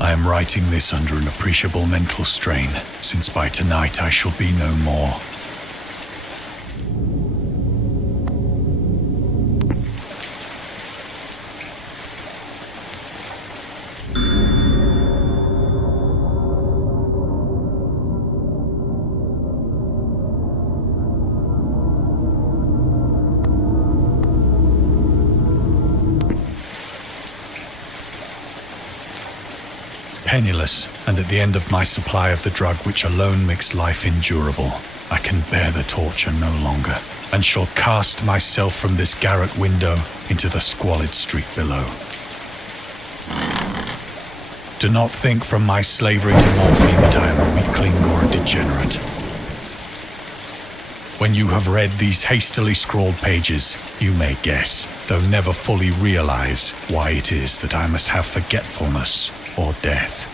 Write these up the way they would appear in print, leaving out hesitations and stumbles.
I am writing this under an appreciable mental strain, since by tonight I shall be no more. Penniless, and at the end of my supply of the drug which alone makes life endurable, I can bear the torture no longer, and shall cast myself from this garret window into the squalid street below. Do not think from my slavery to morphine that I am a weakling or a degenerate. When you have read these hastily scrawled pages, you may guess, though never fully realize, why it is that I must have forgetfulness or death.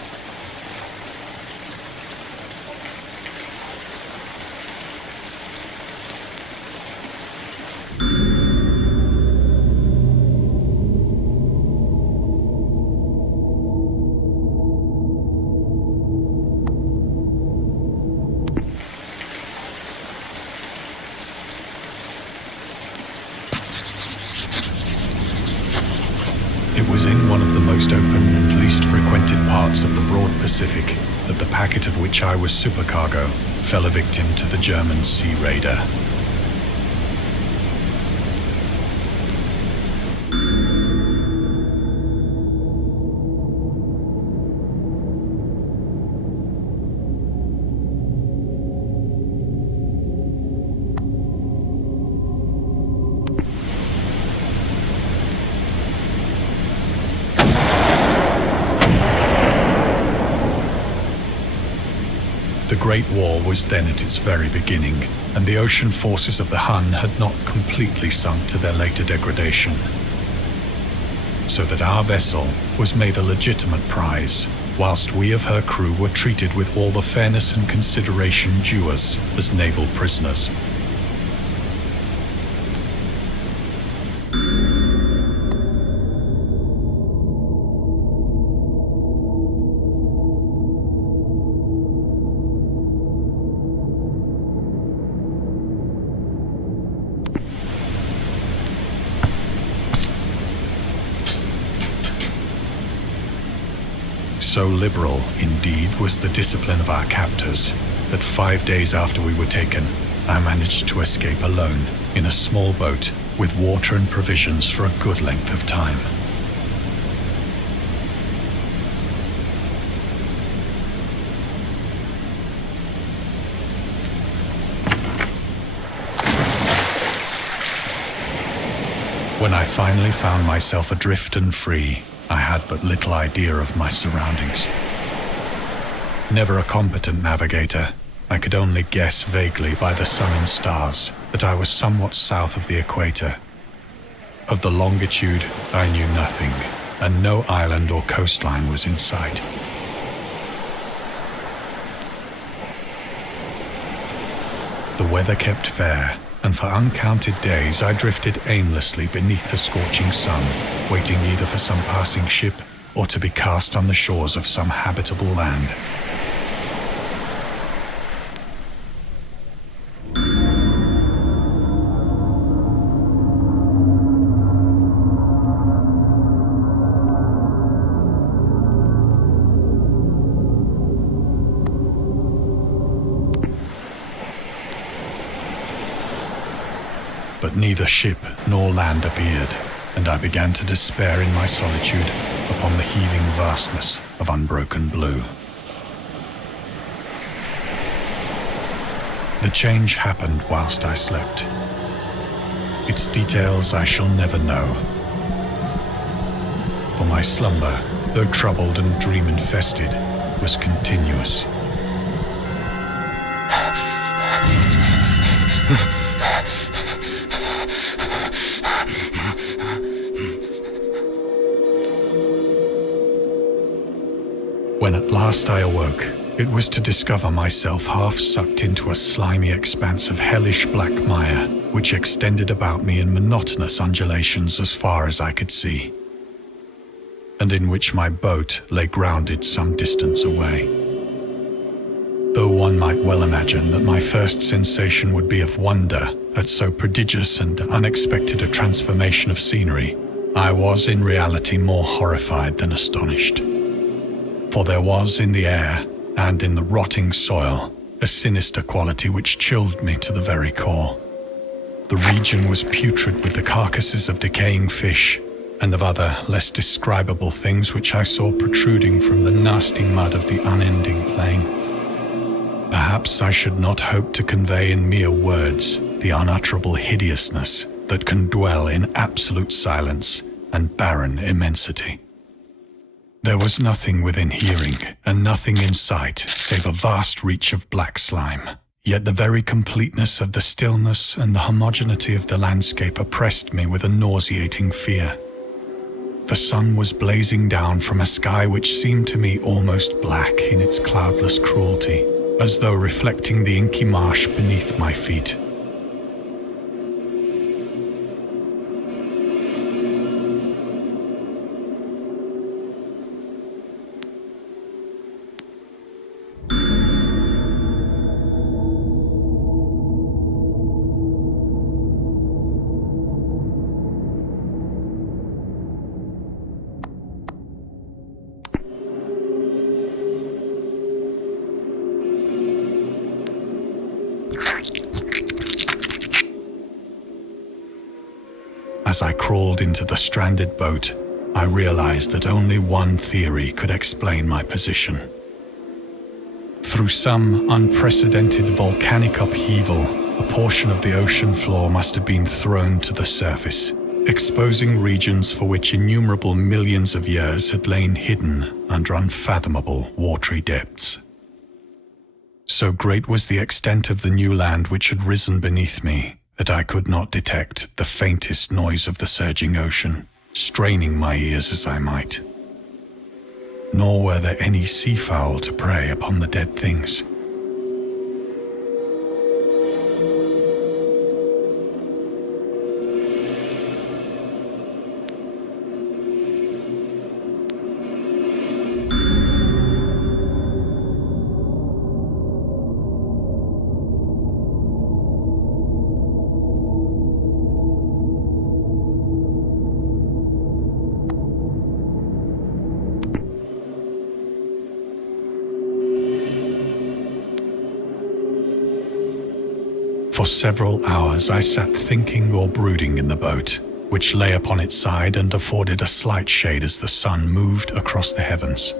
It was in one of the most open and least frequented parts of the broad Pacific that the packet of which I was supercargo fell a victim to the German sea raider. The Great War was then at its very beginning, and the ocean forces of the Hun had not completely sunk to their later degradation. So that our vessel was made a legitimate prize, whilst we of her crew were treated with all the fairness and consideration due us as naval prisoners. So liberal, indeed, was the discipline of our captors, that 5 days after we were taken, I managed to escape alone in a small boat with water and provisions for a good length of time. When I finally found myself adrift and free, I had but little idea of my surroundings. Never a competent navigator, I could only guess vaguely by the sun and stars that I was somewhat south of the equator. Of the longitude, I knew nothing, and no island or coastline was in sight. The weather kept fair, and for uncounted days I drifted aimlessly beneath the scorching sun, waiting either for some passing ship or to be cast on the shores of some habitable land. But neither ship nor land appeared, and I began to despair in my solitude upon the heaving vastness of unbroken blue. The change happened whilst I slept. Its details I shall never know. For my slumber, though troubled and dream-infested, was continuous. When at last I awoke, it was to discover myself half sucked into a slimy expanse of hellish black mire, which extended about me in monotonous undulations as far as I could see. and in which my boat lay grounded some distance away. Though one might well imagine that my first sensation would be of wonder at so prodigious and unexpected a transformation of scenery, I was in reality more horrified than astonished. For there was in the air and in the rotting soil a sinister quality which chilled me to the very core. The region was putrid with the carcasses of decaying fish and of other less describable things which I saw protruding from the nasty mud of the unending plain. Perhaps I should not hope to convey in mere words the unutterable hideousness that can dwell in absolute silence and barren immensity. There was nothing within hearing and nothing in sight save a vast reach of black slime. Yet the very completeness of the stillness and the homogeneity of the landscape oppressed me with a nauseating fear. The sun was blazing down from a sky which seemed to me almost black in its cloudless cruelty, as though reflecting the inky marsh beneath my feet. As I crawled into the stranded boat, I realized that only one theory could explain my position. Through some unprecedented volcanic upheaval, a portion of the ocean floor must have been thrown to the surface, exposing regions for which innumerable millions of years had lain hidden under unfathomable watery depths. So great was the extent of the new land which had risen beneath me that I could not detect the faintest noise of the surging ocean, straining my ears as I might. Nor were there any seafowl to prey upon the dead things. For several hours I sat thinking or brooding in the boat, which lay upon its side and afforded a slight shade as the sun moved across the heavens.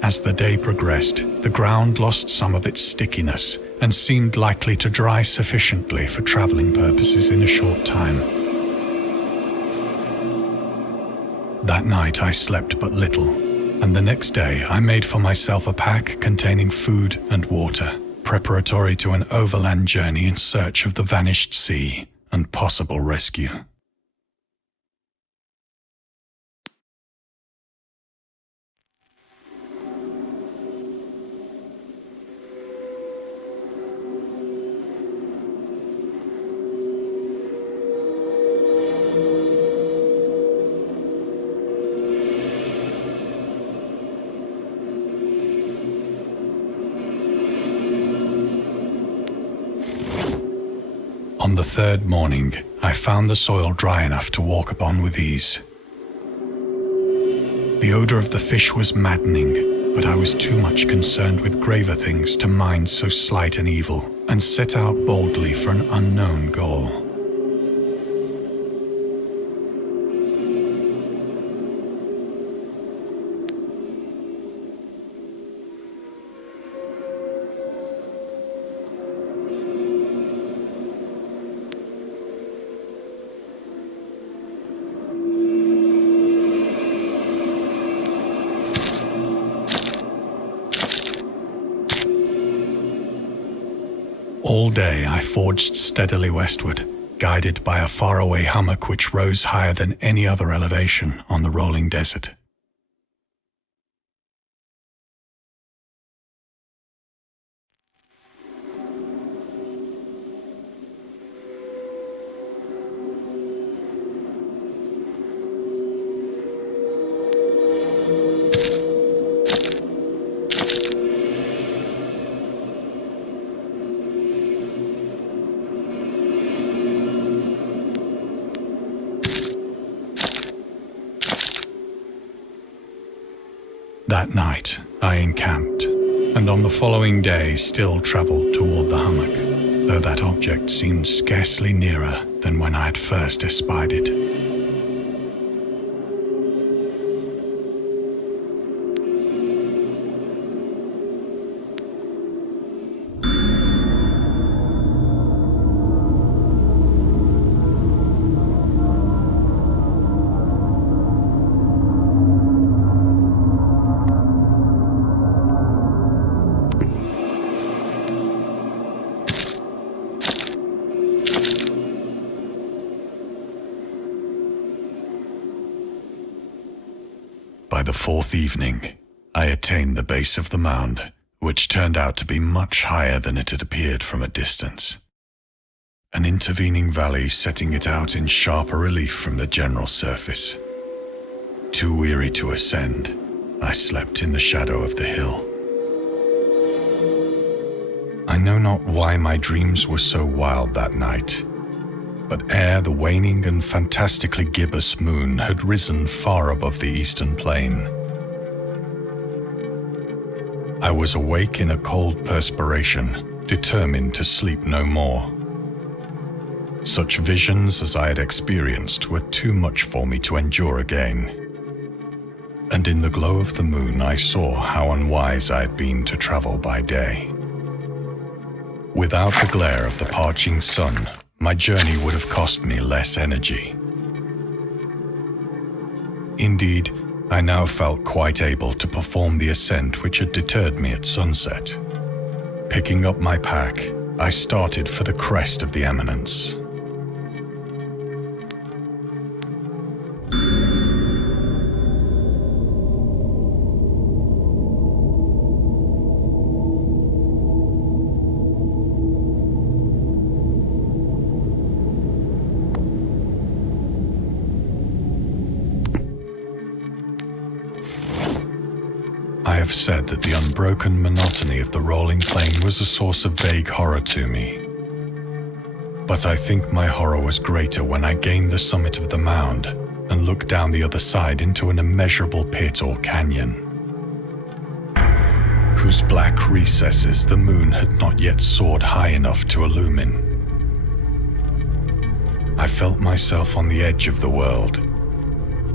As the day progressed, the ground lost some of its stickiness and seemed likely to dry sufficiently for traveling purposes in a short time. That night I slept but little, and the next day I made for myself a pack containing food and water, preparatory to an overland journey in search of the vanished sea and possible rescue. On the third morning, I found the soil dry enough to walk upon with ease. The odor of the fish was maddening, but I was too much concerned with graver things to mind so slight an evil, and set out boldly for an unknown goal. All day I forged steadily westward, guided by a faraway hummock which rose higher than any other elevation on the rolling desert. That night, I encamped, and on the following day still travelled toward the hummock, though that object seemed scarcely nearer than when I had first espied it. By the fourth evening, I attained the base of the mound, which turned out to be much higher than it had appeared from a distance. An intervening valley setting it out in sharper relief from the general surface. Too weary to ascend, I slept in the shadow of the hill. I know not why my dreams were so wild that night, but ere the waning and fantastically gibbous moon had risen far above the eastern plain, I was awake in a cold perspiration, determined to sleep no more. Such visions as I had experienced were too much for me to endure again, and in the glow of the moon I saw how unwise I had been to travel by day. Without the glare of the parching sun, my journey would have cost me less energy. Indeed, I now felt quite able to perform the ascent which had deterred me at sunset. Picking up my pack, I started for the crest of the eminence. I have said that the unbroken monotony of the rolling plain was a source of vague horror to me. But I think my horror was greater when I gained the summit of the mound and looked down the other side into an immeasurable pit or canyon, whose black recesses the moon had not yet soared high enough to illumine. I felt myself on the edge of the world,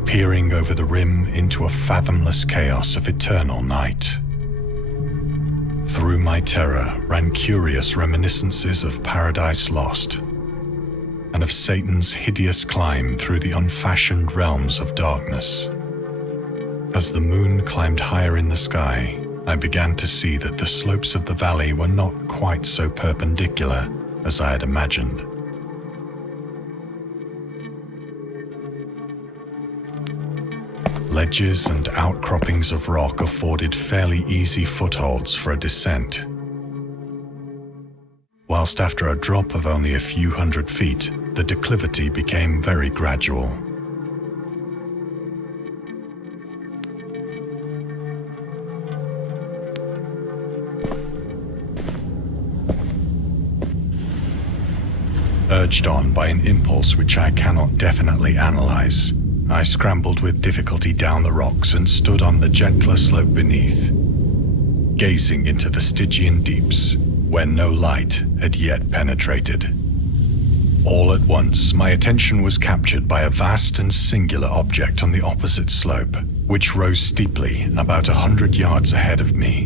peering over the rim into a fathomless chaos of eternal night. Through my terror ran curious reminiscences of Paradise Lost, and of Satan's hideous climb through the unfashioned realms of darkness. As the moon climbed higher in the sky, I began to see that the slopes of the valley were not quite so perpendicular as I had imagined. Ledges and outcroppings of rock afforded fairly easy footholds for a descent, whilst after a drop of only a few hundred feet, the declivity became very gradual. Urged on by an impulse which I cannot definitely analyze, I scrambled with difficulty down the rocks and stood on the gentler slope beneath, gazing into the Stygian deeps where no light had yet penetrated. All at once, my attention was captured by a vast and singular object on the opposite slope, which rose steeply about 100 yards ahead of me.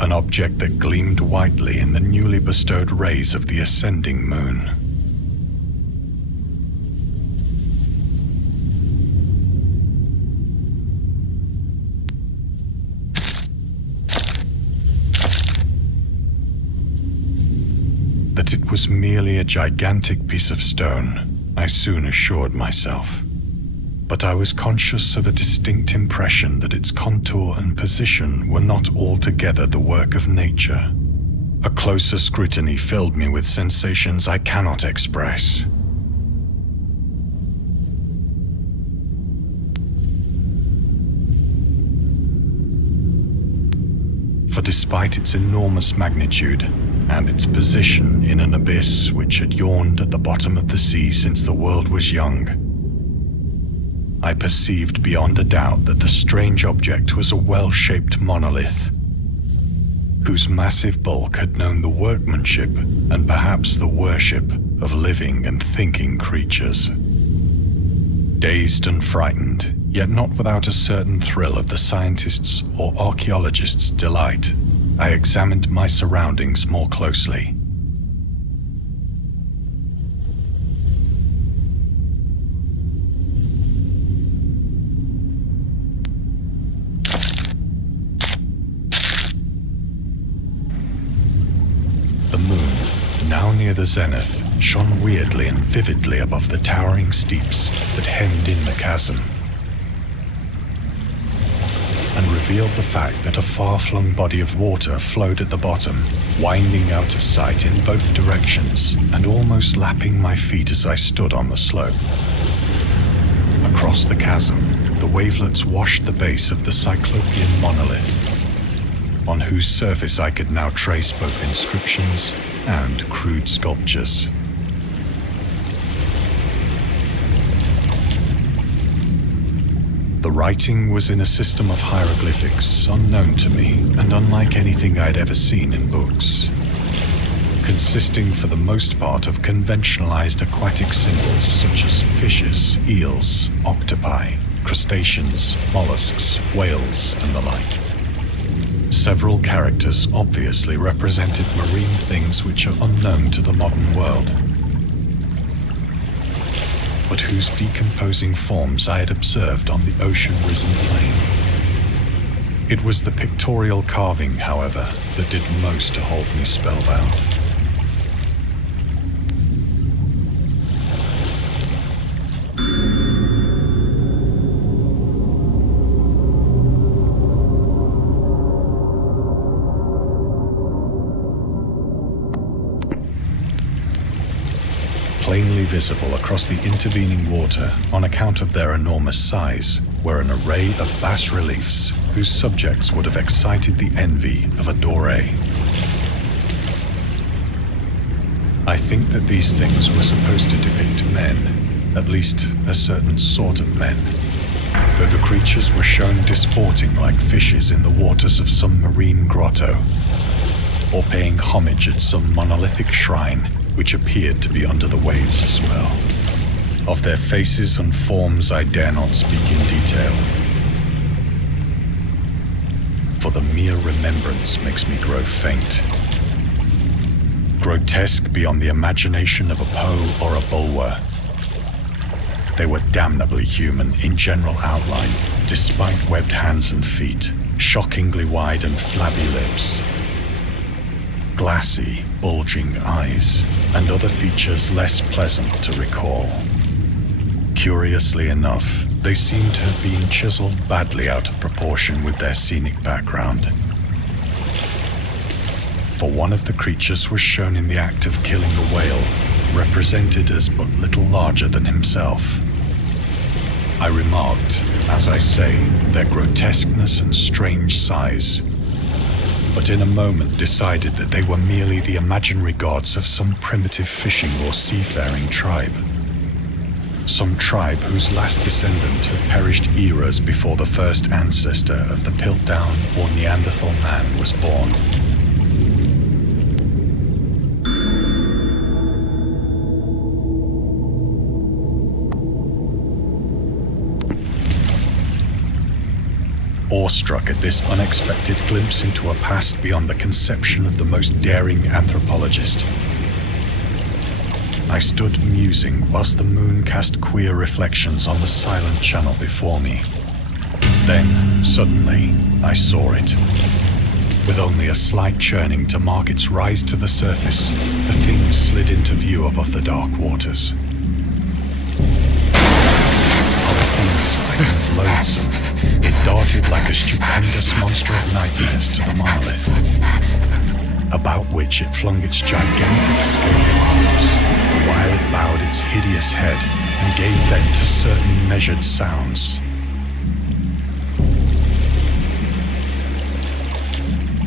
An object that gleamed whitely in the newly bestowed rays of the ascending moon. That it was merely a gigantic piece of stone, I soon assured myself. But I was conscious of a distinct impression that its contour and position were not altogether the work of nature. A closer scrutiny filled me with sensations I cannot express. For despite its enormous magnitude, and its position in an abyss which had yawned at the bottom of the sea since the world was young, I perceived beyond a doubt that the strange object was a well-shaped monolith, whose massive bulk had known the workmanship and perhaps the worship of living and thinking creatures. Dazed and frightened, yet not without a certain thrill of the scientist's or archaeologist's delight, I examined my surroundings more closely. The moon, now near the zenith, shone weirdly and vividly above the towering steeps that hemmed in the chasm, and revealed the fact that a far-flung body of water flowed at the bottom, winding out of sight in both directions and almost lapping my feet as I stood on the slope. Across the chasm, the wavelets washed the base of the Cyclopean monolith, on whose surface I could now trace both inscriptions and crude sculptures. The writing was in a system of hieroglyphics unknown to me and unlike anything I'd ever seen in books, consisting for the most part of conventionalized aquatic symbols such as fishes, eels, octopi, crustaceans, mollusks, whales, and the like. Several characters obviously represented marine things which are unknown to the modern world, but whose decomposing forms I had observed on the ocean-risen plain. It was the pictorial carving, however, that did most to hold me spellbound. Plainly visible across the intervening water on account of their enormous size were an array of bas-reliefs whose subjects would have excited the envy of a Doré. I think that these things were supposed to depict men, at least a certain sort of men, though the creatures were shown disporting like fishes in the waters of some marine grotto, or paying homage at some monolithic shrine which appeared to be under the waves as well. Of their faces and forms I dare not speak in detail, for the mere remembrance makes me grow faint. Grotesque beyond the imagination of a Poe or a Bulwer, they were damnably human in general outline, despite webbed hands and feet, shockingly wide and flabby lips, glassy, bulging eyes, and other features less pleasant to recall. Curiously enough, they seemed to have been chiseled badly out of proportion with their scenic background. For one of the creatures was shown in the act of killing a whale, represented as but little larger than himself. I remarked, as I say, their grotesqueness and strange size, but in a moment decided that they were merely the imaginary gods of some primitive fishing or seafaring tribe. Some tribe whose last descendant had perished eras before the first ancestor of the Piltdown or Neanderthal man was born. Awestruck at this unexpected glimpse into a past beyond the conception of the most daring anthropologist, I stood musing whilst the moon cast queer reflections on the silent channel before me. Then, suddenly, I saw it. With only a slight churning to mark its rise to the surface, the thing slid into view above the dark waters. Horrifying and loathsome, it darted like a stupendous monster of nightmares to the monolith, about which it flung its gigantic scaly arms, the while it bowed its hideous head and gave vent to certain measured sounds.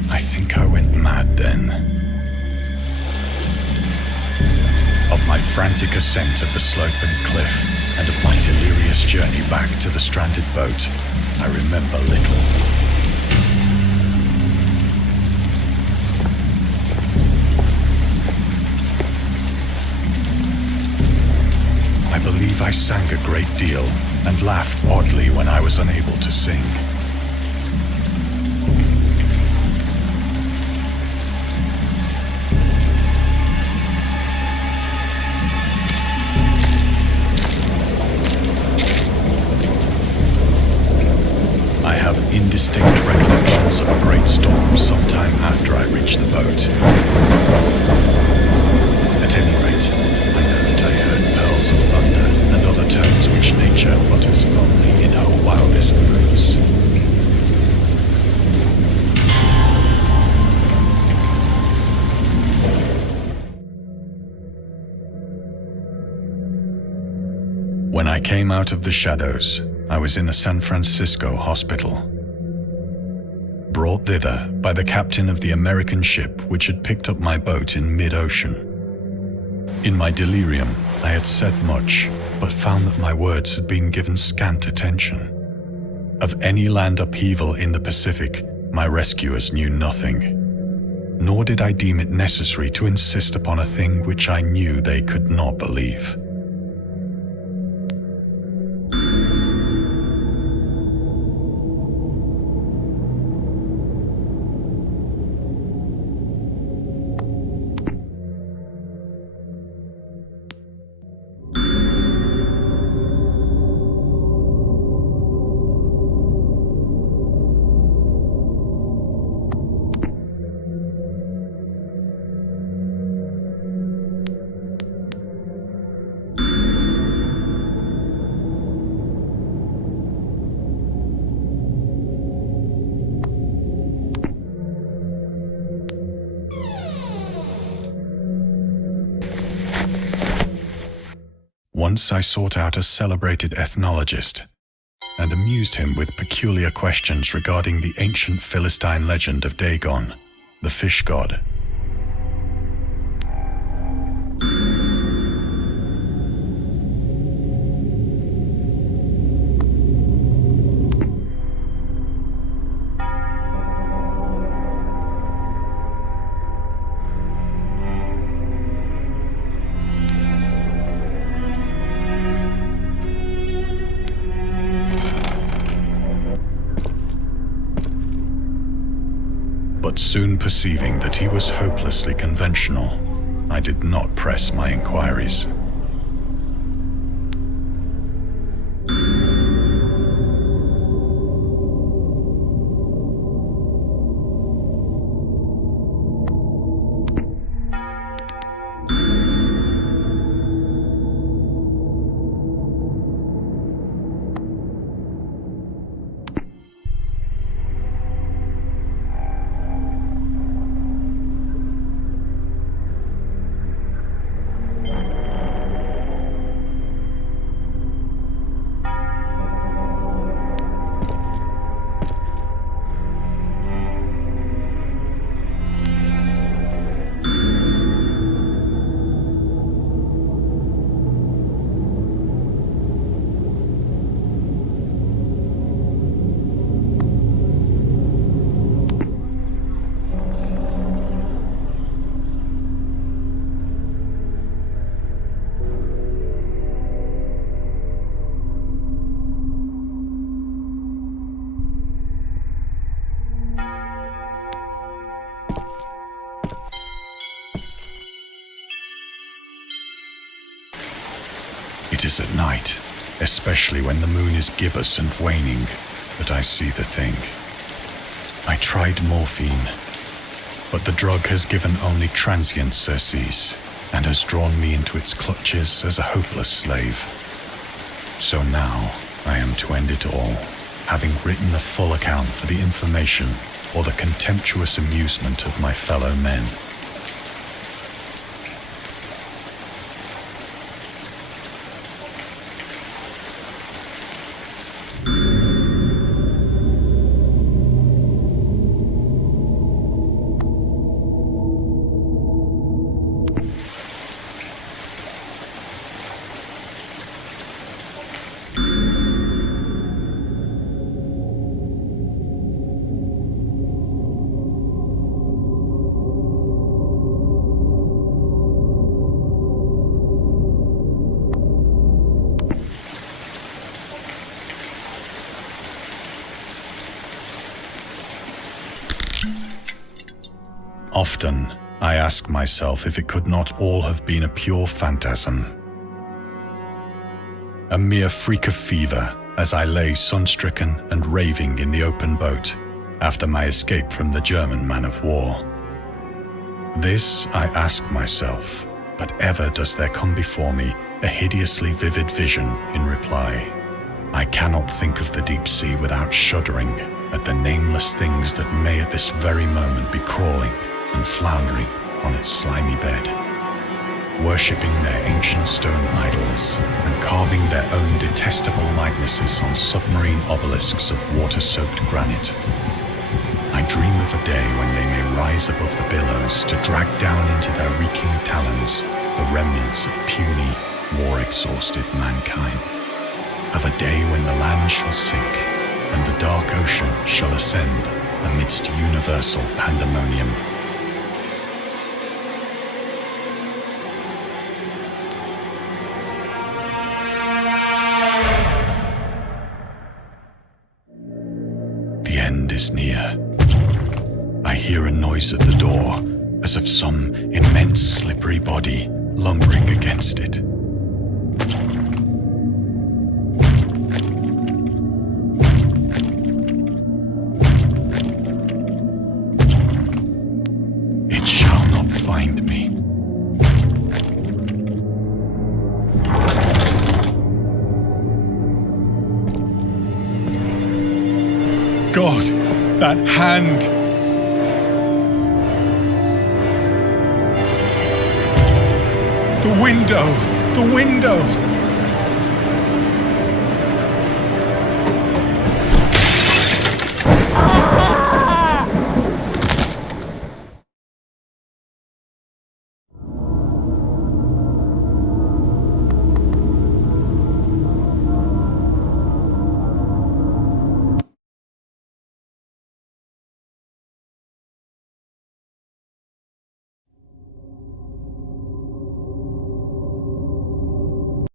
I think I went mad then. Of my frantic ascent of the slope and cliff, and of my delirious journey back to the stranded boat, I remember little. I believe I sang a great deal and laughed oddly when I was unable to sing. I have indistinct recollections of a great storm sometime after I reached the boat. At any rate, I know that I heard pearls of thunder and other tones which nature utters only in her wildest moods. When I came out of the shadows, I was in a San Francisco hospital. Brought thither by the captain of the American ship which had picked up my boat in mid-ocean. In my delirium, I had said much, but found that my words had been given scant attention. Of any land upheaval in the Pacific, my rescuers knew nothing. Nor did I deem it necessary to insist upon a thing which I knew they could not believe. Once I sought out a celebrated ethnologist and amused him with peculiar questions regarding the ancient Philistine legend of Dagon, the fish god. But soon perceiving that he was hopelessly conventional, I did not press my inquiries. It is at night, especially when the moon is gibbous and waning, that I see the thing. I tried morphine, but the drug has given only transient surcease and has drawn me into its clutches as a hopeless slave. So now I am to end it all, having written a full account for the information or the contemptuous amusement of my fellow men. Often, I ask myself if it could not all have been a pure phantasm. A mere freak of fever as I lay sun-stricken and raving in the open boat after my escape from the German man-of-war. This I ask myself, but ever does there come before me a hideously vivid vision in reply. I cannot think of the deep sea without shuddering at the nameless things that may at this very moment be crawling and floundering on its slimy bed, worshipping their ancient stone idols and carving their own detestable likenesses on submarine obelisks of water-soaked granite. I dream of a day when they may rise above the billows to drag down into their reeking talons the remnants of puny, war-exhausted mankind. Of a day when the land shall sink and the dark ocean shall ascend amidst universal pandemonium. The end is near. I hear a noise at the door, as of some immense slippery body lumbering against it. It shall not find me. God, that hand! The window! The window!